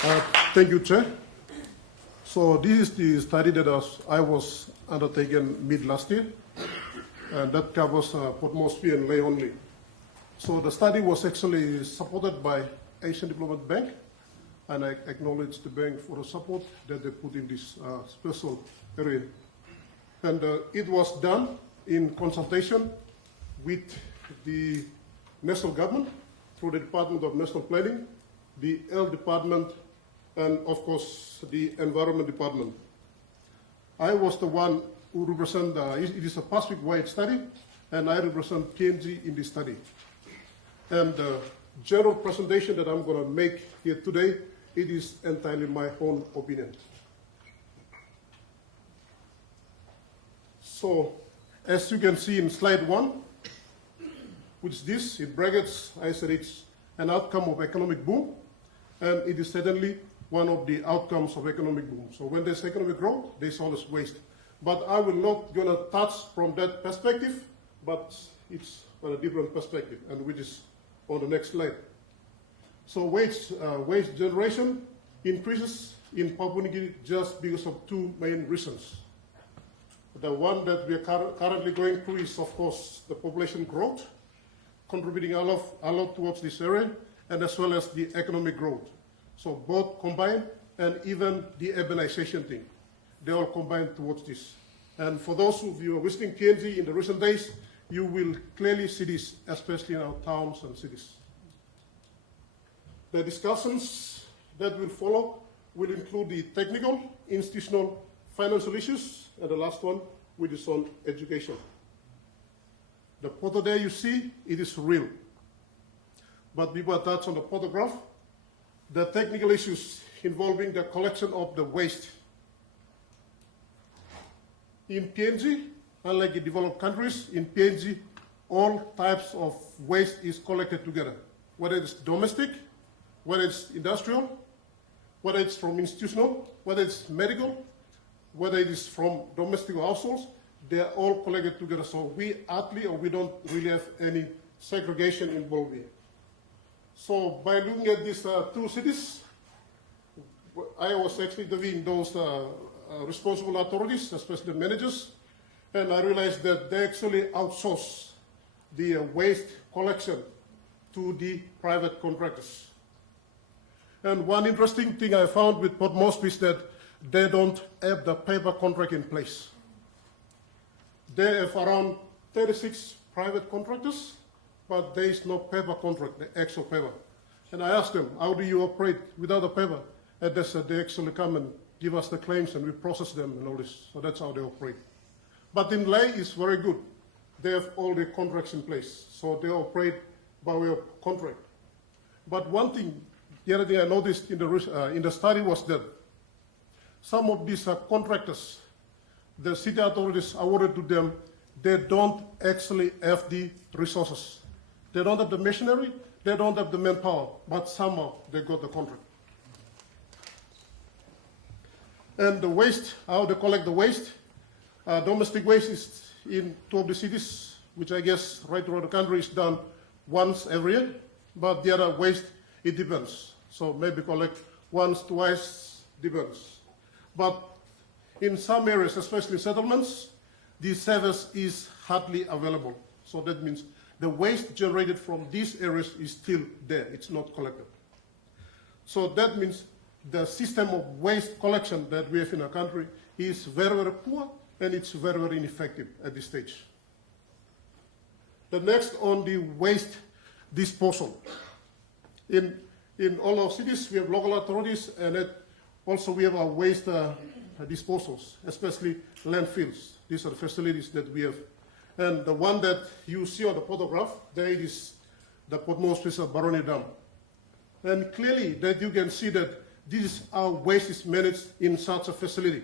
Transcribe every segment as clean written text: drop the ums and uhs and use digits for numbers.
Thank you, Chair. So this is the study that I was undertaken mid last year, and that covers Port Moresby and Lae only. So the study was actually supported by Asian Development Bank, and I acknowledge the bank for the support that they put in this special area. And it was done in consultation with the national government through the Department of National Planning, the L Department, and of course the Environment Department. I was the one who represent, it is a Pacific-wide study, and I represent PNG in this study. And the general presentation that I'm going to make here today, it is entirely my own opinion. So, as you can see in slide 1, which is this, in brackets, I said it's an outcome of economic boom, and it is certainly one of the outcomes of economic boom. So when there's economic growth, there's always waste. But I will not gonna touch from that perspective, but it's on a different perspective, and which is on the next slide. So waste generation increases in Papua New Guinea just because of two main reasons. The one that we are currently going through is, of course, the population growth, contributing a lot towards this area, and as well as the economic growth. So both combined, and even the urbanization thing, they all combine towards this. And for those of you who are visiting PNG in the recent days, you will clearly see this, especially in our towns and cities. The discussions that will follow will include the technical, institutional, financial issues, and the last one, which is on education. The photo there you see, it is real. But before I touch on the photograph, the technical issues involving the collection of the waste. In PNG, unlike in developed countries, in PNG, all types of waste is collected together, whether it's domestic, whether it's industrial, whether it's from institutional, whether it's medical, whether it is from domestic households, they are all collected together. So we don't really have any segregation involved here. So by looking at these two cities, I was actually interviewing those responsible authorities, especially the managers, and I realized that they actually outsource the waste collection to the private contractors. And one interesting thing I found with Port Moresby is that they don't have the paper contract in place. They have around 36 private contractors, but there is no paper contract, the actual paper. And I asked them, how do you operate without a paper? And they said they actually come and give us the claims and we process them and all this. So that's how they operate. But in Lae, it's very good. They have all the contracts in place. So they operate by way of contract. But one thing, the other thing I noticed in the study was that some of these contractors, the city authorities awarded to them, they don't actually have the resources. They don't have the machinery, they don't have the manpower, but somehow they got the contract. And the waste, how they collect the waste, domestic waste is in two of the cities, which I guess right around the country is done once every year, but the other waste, it depends. So maybe collect once, twice, depends. But in some areas, especially settlements, the service is hardly available. So that means the waste generated from these areas is still there. It's not collected. So that means the system of waste collection that we have in our country is very, very poor, and it's very, very ineffective at this stage. The next on the waste disposal. In all our cities, we have local authorities, and also we have our waste disposals, especially landfills. These are the facilities that we have. And the one that you see on the photograph, there is the Port Moresby Baroni Dam. And clearly that you can see that this is how waste is managed in such a facility.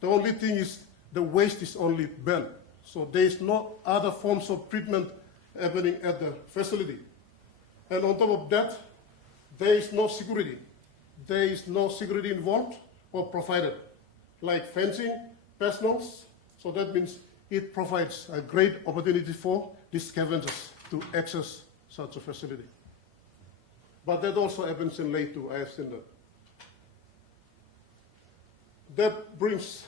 The only thing is the waste is only burned. So there is no other forms of treatment happening at the facility. And on top of that, there is no security. There is no security involved or provided, like fencing, personals. So that means it provides a great opportunity for the scavengers to access such a facility. But that also happens in Lae too, I have seen that. that brings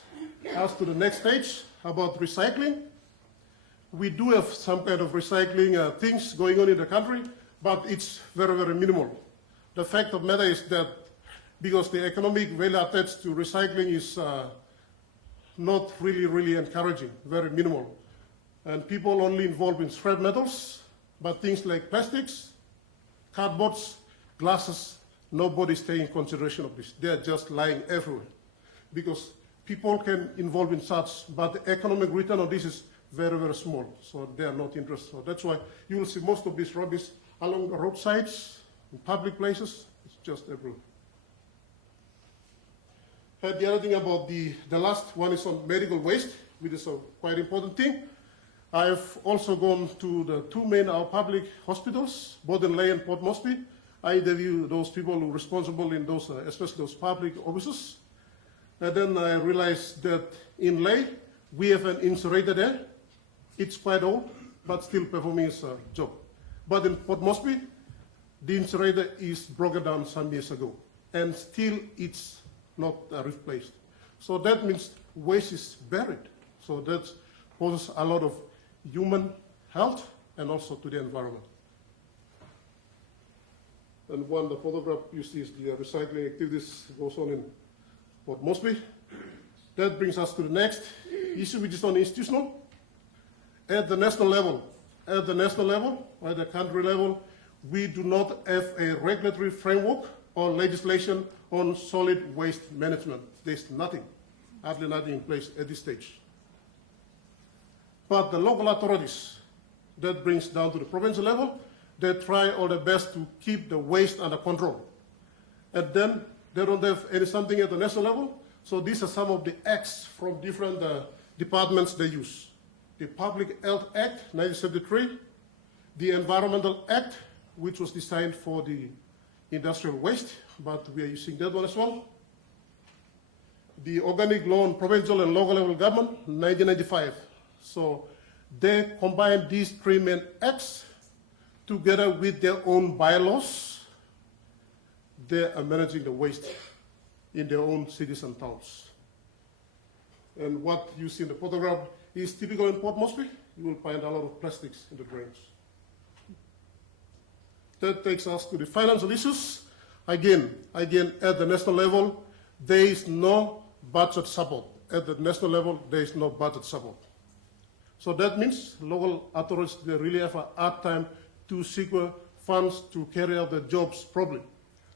us to the next stage about recycling. We do have some kind of recycling things going on in the country, but it's very, very minimal. The fact of the matter is that because the economic value attached to recycling is not really encouraging, very minimal. And people only involved in scrap metals, but things like plastics, cardboards, glasses, nobody's taking consideration of this. They're just lying everywhere. Because people can involve in such, but the economic return on this is very, very small. So they are not interested. So that's why you will see most of this rubbish along the roadsides, in public places. It's just everywhere. And the other thing about the last one is on medical waste, which is a quite important thing. I've also gone to the two main public hospitals, both in Lae and Port Moresby. I interview those people who are responsible in those, especially those public offices. And then I realized that in Lae, we have an incinerator there. It's quite old, but still performing its job. But in Port Moresby, the incinerator is broken down some years ago, and still it's not replaced. So that means waste is buried. So that poses a lot of human health and also to the environment. And one, the photograph you see is the recycling activities goes on in Port Moresby. That brings us to the next issue, which is on institutional. At the national level, or at the country level, we do not have a regulatory framework or legislation on solid waste management. There's nothing, hardly nothing in place at this stage. But the local authorities, that brings down to the provincial level, they try all their best to keep the waste under control. And then they don't have something at the national level, so these are some of the acts from different departments they use. The Public Health Act, 1973, the Environmental Act, which was designed for the industrial waste, but we are using that one as well. The Organic Law on Provincial and Local Level Government, 1995. So they combine these three main acts together with their own bylaws. They are managing the waste in their own cities and towns. And what you see in the photograph is typical in Port Moresby. You will find a lot of plastics in the drains. That takes us to the financial issues. Again, at the national level, there is no budget support. At the national level, there is no budget support. So that means local authorities, they really have a hard time to secure funds to carry out their jobs properly.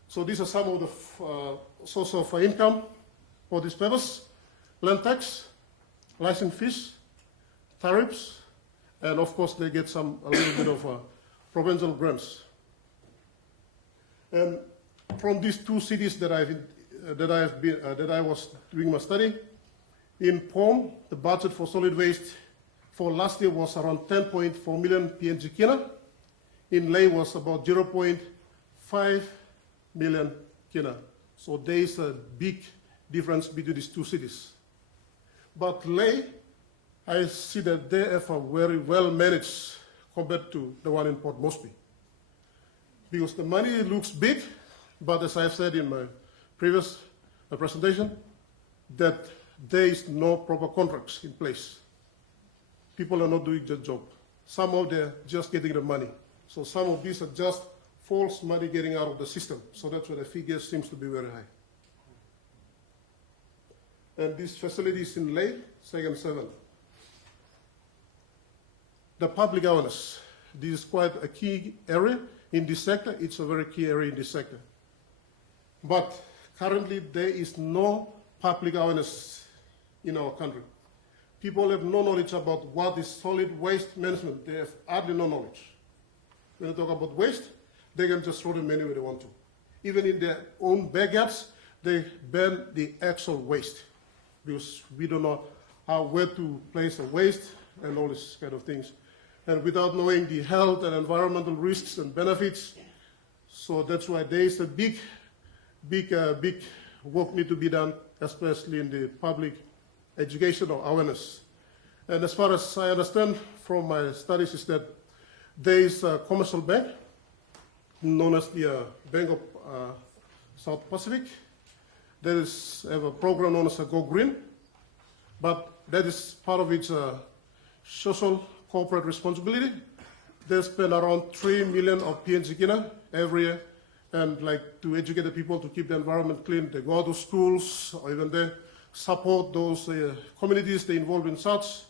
So these are some of the sources of income for this purpose: land tax, license fees, tariffs, and of course they get a little bit of provincial grants. And from these two cities that I was doing my study, in POM, the budget for solid waste for last year was around 10.4 million PNG kina. In Lae was about 0.5 million kina. So there is a big difference between these two cities. But Lae, I see that they have a very well managed compared to the one in Port Moresby. Because the money looks big, but as I've said in my previous presentation, that there is no proper contracts in place. People are not doing their job. Some of them are just getting the money. So some of these are just false money getting out of the system. So that's why the figure seems to be very high. And this facility is in Lae, second 7. The public awareness. This is quite a key area in this sector. It's a very key area in this sector. But currently there is no public awareness in our country. People have no knowledge about what is solid waste management. They have hardly no knowledge. When they talk about waste, they can just throw them anywhere they want to. Even in their own backyards, they ban the actual waste because we don't know where to place the waste and all these kind of things. And without knowing the health and environmental risks and benefits, so that's why there is a big work need to be done, especially in the public education or awareness. And as far as I understand from my studies is that there is a commercial bank known as the Bank of South Pacific, there is a program known as Go Green, but that is part of its social corporate responsibility. They spend around 3 million of PNG Guinea every year, and like to educate the people to keep the environment clean. They go to schools, or even they support those communities they involved in such.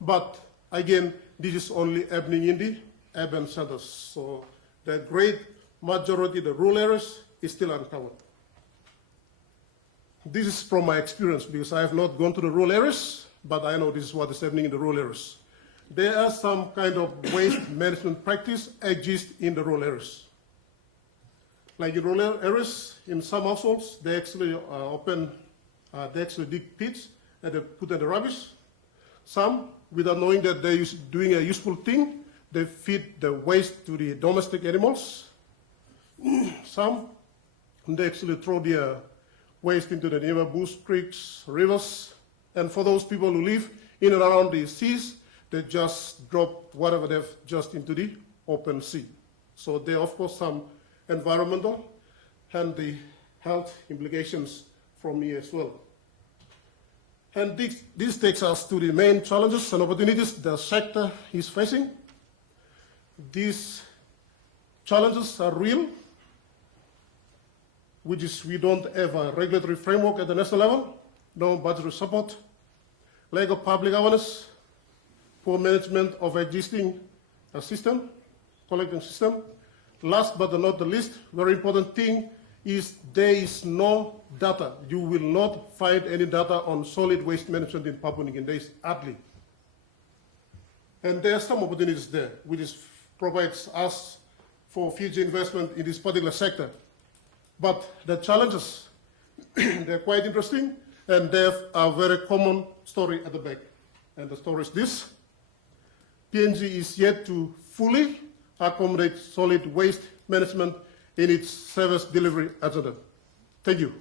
But again, this is only happening in the urban centers. So the great majority of the rural areas is still uncovered. This is from my experience, because I have not gone to the rural areas, but I know this is what is happening in the rural areas. There are some kind of waste management practice exist in the rural areas. Like in rural areas, in some households, they actually they actually dig pits and they put in the rubbish. Some, without knowing that they're doing a useful thing, they feed the waste to the domestic animals. Some, they actually throw the waste into the nearby bush, creeks, rivers. And for those people who live in and around the seas, they just drop whatever they've just into the open sea. So there are, of course, some environmental and the health implications from here as well. And this takes us to the main challenges and opportunities the sector is facing. These challenges are real, which is we don't have a regulatory framework at the national level, no budgetary support, lack of public awareness, poor management of existing system, collecting system. Last but not the least, very important thing is there is no data. You will not find any data on solid waste management in Papua New Guinea. There is hardly. And there are some opportunities there, which provides us for future investment in this particular sector. But the challenges, they're quite interesting, and they have a very common story at the back. And the story is this: PNG is yet to fully accommodate solid waste management in its service delivery agenda. Thank you.